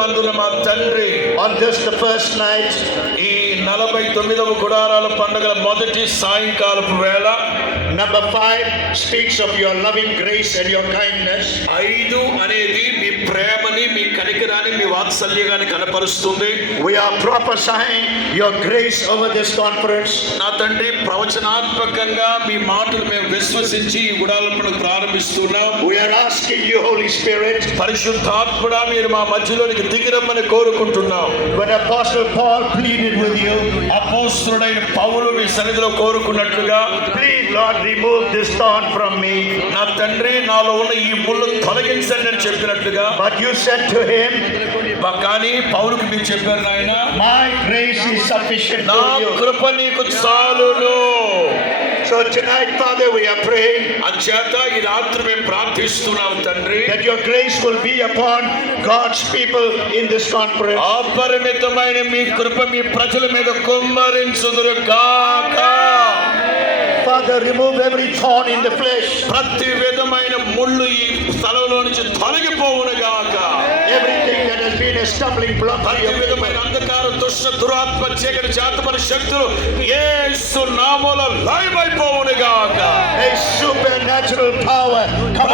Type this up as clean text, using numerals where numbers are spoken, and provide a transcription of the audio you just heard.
మందున మా తండ్రి On this, the first night, ఈ 49వ గుడారాల పండుగల మొదటి సాయంకాలపు వేళ number 5 speaks of your loving grace and your kindness. 5 అనేది మీ ప్రేమని, మీ కనికరాన్ని, మీ వాత్సల్యాన్ని కనపరుస్తుంది. We are prophesying your grace over this conference. నా తండ్రి, ప్రవచనాత్మకంగా మీ మాటలు మేము విశ్వసించి ఈ గుడారాల పండుగ ప్రారంభిస్తున్నాం. We are asking you, Holy Spirit, పరిశుద్ధాత్ముడా, మీరు మా మధ్యలోనికి దిగిరమ్మని కోరుకుంటున్నాం. when Apostle Paul pleaded with you, అపోస్తలుడైన పౌలు మీ సన్నిధిలో కోరుకున్నట్లుగా, please Lord, remove this thorn from me. నా తండ్రి, నాలో ఉన్న ఈ ముళ్ళు తొలగించండి అని చెప్పినట్లుగా, But you said to him, కానీ పౌలుకు మీరు చెప్పారు, నాయన, my grace is sufficient నా for you. కృప నీకు చాలును. So tonight, Father, we are praying అంచేత ఈ రాత్రి మేము ప్రార్థిస్తున్నాం తండ్రి, that your grace will be upon God's people in this conference. అపరిమితమైన మీ కృప మీ ప్రజల మీద కుమ్మరించుదురు గాక. Father, remove every thorn in the flesh, ప్రతి విధమైన ముళ్ళు ఈ స్థలంలో నుంచి తొలగిపోవును గాక. everything that has been a stumbling block to ప్రతి your విధమైన people. అంధకార దుష్ట దురాత్మ చీకటి జాతపరి శక్తులు యేసు నామములో లయమైపోవును గాక. A supernatural power come